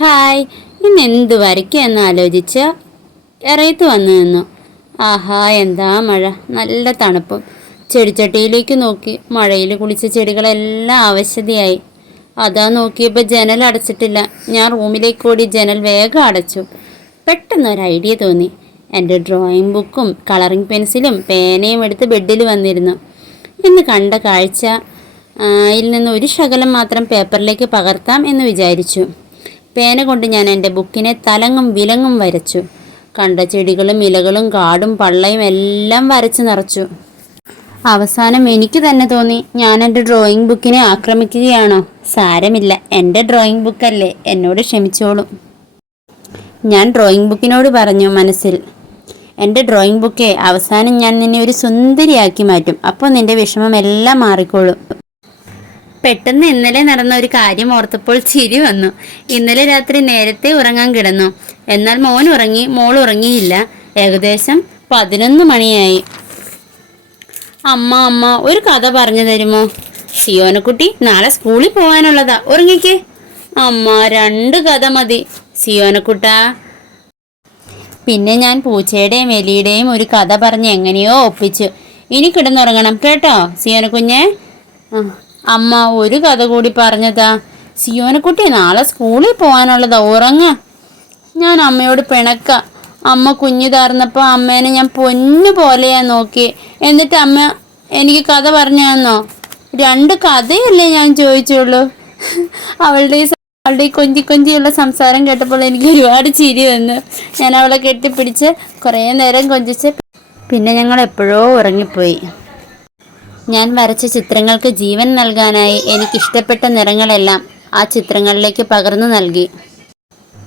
Hi. ഇന്ന് എന്ത് വരയ്ക്കാന്ന് ആലോചിച്ച? ഇറയത്ത് വന്നു നിന്നു. ആഹാ എന്താ മഴ? നല്ല തണുപ്പും. ചെടിച്ചട്ടിയിലേക്ക് നോക്കി. മഴയിൽ കുളിച്ച ചെടികളെല്ലാം ആവശ്യതയായി അതാ നോക്കിയപ്പോൾ ജനൽ അടച്ചിട്ടില്ല. ഞാൻ റൂമിലേക്ക് ഓടി ജനൽ വേഗം അടച്ചു. പെട്ടെന്ന് ഒരു ഐഡിയ തോന്നി. എന്റെ ഡ്രോയിങ് ബുക്കും കളറിംഗ് പെൻസിലും പേനയും എടുത്ത് ബെഡിൽ വന്നിരുന്നു. ഇന്ന് കണ്ട കാഴ്ച ഇതിൽ നിന്ന് ഒരു ശകലം മാത്രം പേപ്പറിലേക്ക് പകർത്താം എന്ന് വിചാരിച്ചു. പേന കൊണ്ട് ഞാൻ എന്റെ ബുക്കിനെ തലങ്ങും വിലങ്ങും വരച്ചു. കണ്ട ചെടികളും ഇലകളും കാടും പള്ളയും എല്ലാം വരച്ചു നിറച്ചു. അവസാനം എനിക്ക് തന്നെ തോന്നി ഞാൻ എന്റെ ഡ്രോയിങ് ബുക്കിനെ ആക്രമിക്കുകയാണോ? സാരമില്ല. എന്റെ ഡ്രോയിങ് ബുക്കല്ലേ. എന്നോട് ക്ഷമിച്ചോളൂ. ഞാൻ ഡ്രോയിങ് ബുക്കിനോട് പറഞ്ഞു മനസ്സിൽ എന്റെ ഡ്രോയിങ് ബുക്കെ അവസാനം ഞാൻ നിന്നെ ഒരു സുന്ദരിയാക്കി മാറ്റും. അപ്പോൾ നിന്റെ വിഷമം എല്ലാം മാറിക്കോളും. പെട്ടെന്ന് ഇന്നലെ നടന്ന ഒരു കാര്യം ഓർത്തപ്പോൾ ചിരി വന്നു. ഇന്നലെ രാത്രി നേരത്തെ ഉറങ്ങാൻ കിടന്നു. എന്നാൽ മോൻ ഉറങ്ങി മോൾ ഉറങ്ങിയില്ല. ഏകദേശം പതിനൊന്ന് മണിയായി. അമ്മ അമ്മ ഒരു കഥ പറഞ്ഞു തരുമോ? സിയോനക്കുട്ടി നാളെ സ്കൂളിൽ പോകാനുള്ളതാ ഉറങ്ങിക്കേ. അമ്മ രണ്ട് കഥ മതി. സിയോനക്കുട്ടാ. പിന്നെ ഞാൻ പൂച്ചയുടെയും എലിയുടെയും ഒരു കഥ പറഞ്ഞ് എങ്ങനെയോ ഒപ്പിച്ചു. ഇനി കിടന്നുറങ്ങണം കേട്ടോ സിയോനക്കുഞ്ഞെ. ആ, അമ്മ ഒരു കഥ കൂടി പറഞ്ഞതാ. സിയോനക്കുട്ടി നാളെ സ്കൂളിൽ പോകാനുള്ളതാ ഉറങ്ങ. ഞാൻ അമ്മയോട് പിണക്ക. അമ്മ കുഞ്ഞു താർന്നപ്പോൾ അമ്മേനെ ഞാൻ പൊന്നു പോലെയാ നോക്കി. എന്നിട്ട് അമ്മ എനിക്ക് കഥ പറഞ്ഞു രണ്ട് കഥയല്ലേ ഞാൻ ചോദിച്ചുള്ളൂ. അവളുടെ ഈ അവളുടെ ഈ കൊഞ്ചി കൊഞ്ചിയുള്ള സംസാരം കേട്ടപ്പോൾ എനിക്ക് ഒരുപാട് ചിരി വന്നു. ഞാൻ അവളെ കെട്ടിപ്പിടിച്ച് കുറേ നേരം കൊഞ്ചിച്ച് പിന്നെ ഞങ്ങൾ എപ്പോഴോ ഉറങ്ങിപ്പോയി. ഞാൻ വരച്ച ചിത്രങ്ങൾക്ക് ജീവൻ നൽകാനായി എനിക്കിഷ്ടപ്പെട്ട നിറങ്ങളെല്ലാം ആ ചിത്രങ്ങളിലേക്ക് പകർന്നു നൽകി.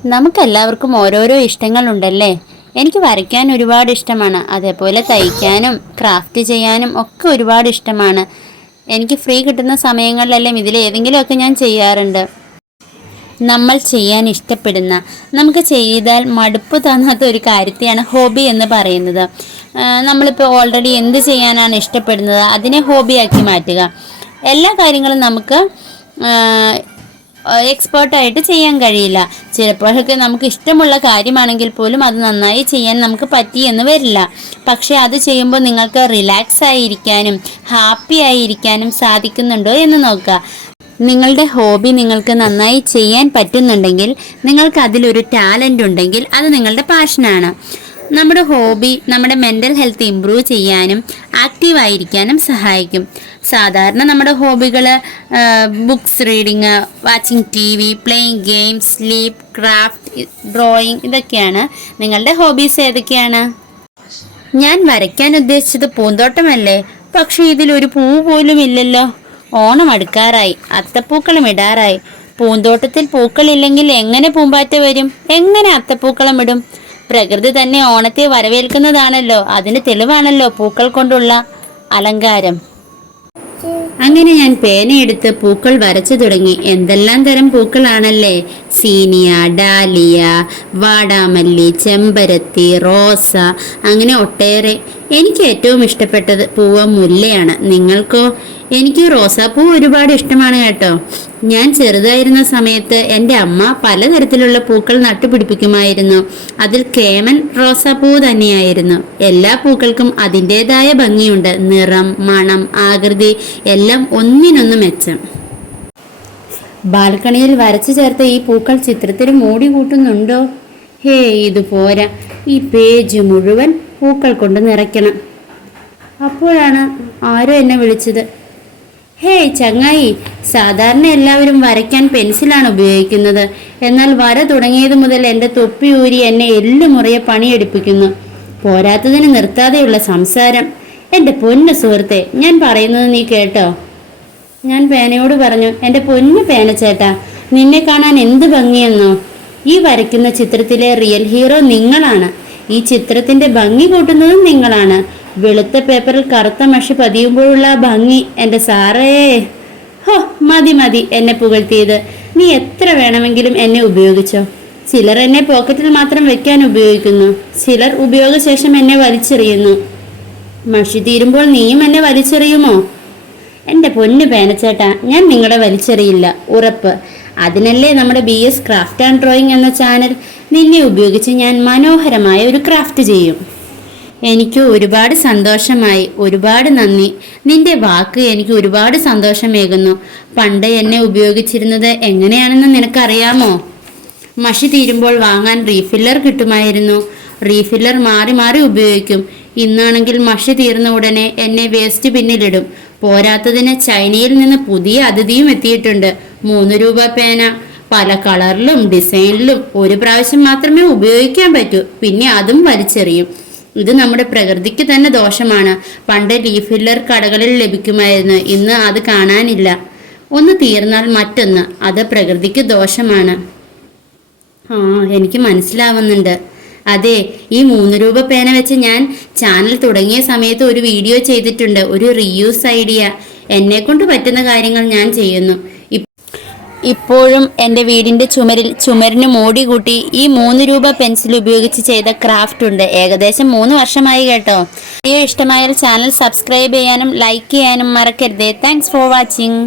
നമുക്കെല്ലാവർക്കും ഓരോരോ ഇഷ്ടങ്ങളുണ്ടല്ലേ? എനിക്ക് വരയ്ക്കാൻ ഒരുപാട് ഇഷ്ടമാണ്. അതേപോലെ തയ്ക്കാനും ക്രാഫ്റ്റ് ചെയ്യാനും ഒക്കെ ഒരുപാട് ഇഷ്ടമാണ്. എനിക്ക് ഫ്രീ കിട്ടുന്ന സമയങ്ങളിലെല്ലാം ഇതിലേതെങ്കിലുമൊക്കെ ഞാൻ ചെയ്യാറുണ്ട്. നമ്മൾ ചെയ്യാൻ ഇഷ്ടപ്പെടുന്ന നമുക്ക് ചെയ്താൽ മടുപ്പ് തോന്നാത്ത ഒരു കാര്യത്തെയാണ് ഹോബി എന്ന് പറയുന്നത്. നമ്മളിപ്പോൾ ഓൾറെഡി എന്ത് ചെയ്യാനാണ് ഇഷ്ടപ്പെടുന്നത് അതിനെ ഹോബിയാക്കി മാറ്റുക. എല്ലാ കാര്യങ്ങളും നമുക്ക് എക്സ്പേർട്ടായിട്ട് ചെയ്യാൻ കഴിയില്ല. ചിലപ്പോഴൊക്കെ നമുക്ക് ഇഷ്ടമുള്ള കാര്യമാണെങ്കിൽ പോലും അത് നന്നായി ചെയ്യാൻ നമുക്ക് പറ്റിയെന്ന് വരില്ല. പക്ഷേ അത് ചെയ്യുമ്പോൾ നിങ്ങൾക്ക് റിലാക്സ് ആയിരിക്കാനും ഹാപ്പി ആയിരിക്കാനും സാധിക്കുന്നുണ്ടോ എന്ന് നോക്കുക. നിങ്ങളുടെ ഹോബി നിങ്ങൾക്ക് നന്നായി ചെയ്യാൻ പറ്റുന്നുണ്ടെങ്കിൽ നിങ്ങൾക്ക് അതിലൊരു ടാലന്റ് ഉണ്ടെങ്കിൽ അത് നിങ്ങളുടെ പാഷനാണ് നമ്മുടെ ഹോബി നമ്മുടെ മെന്റൽ ഹെൽത്ത് ഇമ്പ്രൂവ് ചെയ്യാനും ആക്റ്റീവായിരിക്കാനും സഹായിക്കും. സാധാരണ നമ്മുടെ ഹോബികൾ books reading watching T V playing games sleep craft drawing ഇതൊക്കെയാണ് നിങ്ങളുടെ ഹോബീസ് ഏതൊക്കെയാണ്? ഞാൻ വരയ്ക്കാൻ ഉദ്ദേശിച്ചത് പൂന്തോട്ടമല്ലേ? പക്ഷേ ഇതിലൊരു പൂ പോലും ഇല്ലല്ലോ. ഓണം അടുക്കാറായി. അത്തപ്പൂക്കളം ഇടാറായി. പൂന്തോട്ടത്തിൽ പൂക്കളില്ലെങ്കിൽ എങ്ങനെ പൂമ്പാറ്റ വരും? എങ്ങനെ അത്തപ്പൂക്കളം ഇടും? പ്രകൃതി തന്നെ ഓണത്തെ വരവേൽക്കുന്നതാണല്ലോ. അതിന് തെളിവാണല്ലോ പൂക്കൾ കൊണ്ടുള്ള അലങ്കാരം. അങ്ങനെ ഞാൻ പേനയെടുത്ത് പൂക്കൾ വരച്ചു തുടങ്ങി. എന്തെല്ലാം തരം പൂക്കളാണല്ലേ? സീനിയ ഡാലിയ വാടാമല്ലി ചെമ്പരത്തി റോസ അങ്ങനെ ഒട്ടേറെ. എനിക്ക് ഏറ്റവും ഇഷ്ടപ്പെട്ടത് പൂവ മുല്ലയാണ്. നിങ്ങൾക്കോ? എനിക്ക് റോസാപ്പൂ ഒരുപാട് ഇഷ്ടമാണ് കേട്ടോ. ഞാൻ ചെറുതായിരുന്ന സമയത്ത് എന്റെ അമ്മ പലതരത്തിലുള്ള പൂക്കൾ നട്ടുപിടിപ്പിക്കുമായിരുന്നു. അതിൽ കേമൻ റോസാപ്പൂ തന്നെയായിരുന്നു. എല്ലാ പൂക്കൾക്കും അതിന്റെതായ ഭംഗിയുണ്ട്. നിറം മണം ആകൃതി എല്ലാം ഒന്നിനൊന്ന് മെച്ചം. ബാൽക്കണിയിൽ വരച്ചു ചേർത്ത ഈ പൂക്കൾ ചിത്രത്തിൽ മൂടി കൂട്ടുന്നുണ്ടോ? ഹേ ഇത് പോരാ. ഈ പേജ് മുഴുവൻ പൂക്കൾ കൊണ്ട് നിറയ്ക്കണം. അപ്പോഴാണ് ആരോ എന്നെ വിളിച്ചത്. ഹേയ് ചങ്ങായി സാധാരണ എല്ലാവരും വരയ്ക്കാൻ പെൻസിലാണ് ഉപയോഗിക്കുന്നത്. എന്നാൽ വര തുടങ്ങിയത് മുതൽ എന്റെ തൊപ്പി ഊരി എന്നെ എല്ലുമുറിയെ പണിയെടുപ്പിക്കുന്നു. പോരാത്തതിന് നിർത്താതെയുള്ള സംസാരം. എന്റെ പൊന്നു സുഹൃത്തെ ഞാൻ പറയുന്നത് നീ കേട്ടോ? ഞാൻ പേനയോട് പറഞ്ഞു എന്റെ പൊന്നു പേന ചേട്ടാ നിന്നെ കാണാൻ എന്ത് ഭംഗിയെന്നോ? ഈ വരയ്ക്കുന്ന ചിത്രത്തിലെ റിയൽ ഹീറോ നിങ്ങളാണ്. ഈ ചിത്രത്തിന്റെ ഭംഗി കൂട്ടുന്നതും നിങ്ങളാണ്. വെളുത്ത പേപ്പറിൽ കറുത്ത മഷി പതിയുമ്പോഴുള്ള ഭംഗി എന്റെ സാറേ. ഹോ മതി മതി എന്നെ പുകഴ്ത്തിയത്. നീ എത്ര വേണമെങ്കിലും എന്നെ ഉപയോഗിച്ചോ. ചിലർ എന്നെ പോക്കറ്റിൽ മാത്രം വെക്കാൻ ഉപയോഗിക്കുന്നു. ചിലർ ഉപയോഗശേഷം എന്നെ വലിച്ചെറിയുന്നു. മഷി തീരുമ്പോൾ നീയും എന്നെ വലിച്ചെറിയുമോ? എന്റെ പൊന്നു പേനച്ചേട്ടാ ഞാൻ നിങ്ങളെ വലിച്ചെറിയില്ല. ഉറപ്പ്. അതിനല്ലേ നമ്മുടെ B S craft and drawing എന്ന ചാനൽ നിന്നെ ഉപയോഗിച്ച് ഞാൻ മനോഹരമായ ഒരു ക്രാഫ്റ്റ് ചെയ്യും. എനിക്ക് ഒരുപാട് സന്തോഷമായി. ഒരുപാട് നന്ദി. നിന്റെ വാക്ക് എനിക്ക് ഒരുപാട് സന്തോഷമേകുന്നു. പണ്ട് എന്നെ ഉപയോഗിച്ചിരുന്നത് എങ്ങനെയാണെന്ന് നിനക്കറിയാമോ? മഷി തീരുമ്പോൾ വാങ്ങാൻ റീഫില്ലർ കിട്ടുമായിരുന്നു. റീഫില്ലർ മാറി മാറി ഉപയോഗിക്കും. ഇന്നാണെങ്കിൽ മഷി തീർന്ന ഉടനെ എന്നെ വേസ്റ്റ് പിന്നിലിടും. പോരാത്തതിന് ചൈനയിൽ നിന്ന് പുതിയ അതിഥിയും എത്തിയിട്ടുണ്ട്. മൂന്ന് രൂപ പേന. പല കളറിലും ഡിസൈനിലും ഒരു പ്രാവശ്യം മാത്രമേ ഉപയോഗിക്കാൻ പറ്റൂ. പിന്നെ അതും വലിച്ചെറിയും. ഇത് നമ്മുടെ പ്രകൃതിക്ക് തന്നെ ദോഷമാണ്. പണ്ട് ലീഫില്ലർ കടകളിൽ ലഭിക്കുമായിരുന്നു. ഇന്ന് അത് കാണാനില്ല. ഒന്ന് തീർന്നാൽ മറ്റൊന്ന്. അത് പ്രകൃതിക്ക് ദോഷമാണ്. ആ എനിക്ക് മനസ്സിലാവുന്നുണ്ട്. അതെ ഈ മൂന്ന് രൂപ പേന വെച്ച് ഞാൻ ചാനൽ തുടങ്ങിയ സമയത്ത് ഒരു വീഡിയോ ചെയ്തിട്ടുണ്ട്. ഒരു റീയൂസ് ഐഡിയ എന്നെ കൊണ്ട് പറ്റുന്ന കാര്യങ്ങൾ ഞാൻ ചെയ്യുന്നു. ഇപ്പോഴും എന്റെ വീടിന്റെ ചുമരിൽ ചുമരിന് മോടി കൂട്ടി ഈ മൂന്ന് രൂപ പെൻസിൽ ഉപയോഗിച്ച് ചെയ്ത ക്രാഫ്റ്റ് ഉണ്ട്. ഏകദേശം മൂന്ന് വർഷമായി കേട്ടോ. വീഡിയോ ഇഷ്ടമായാൽ ചാനൽ സബ്സ്ക്രൈബ് ചെയ്യാനും ലൈക്ക് ചെയ്യാനും മറക്കരുത്. Thanks for watching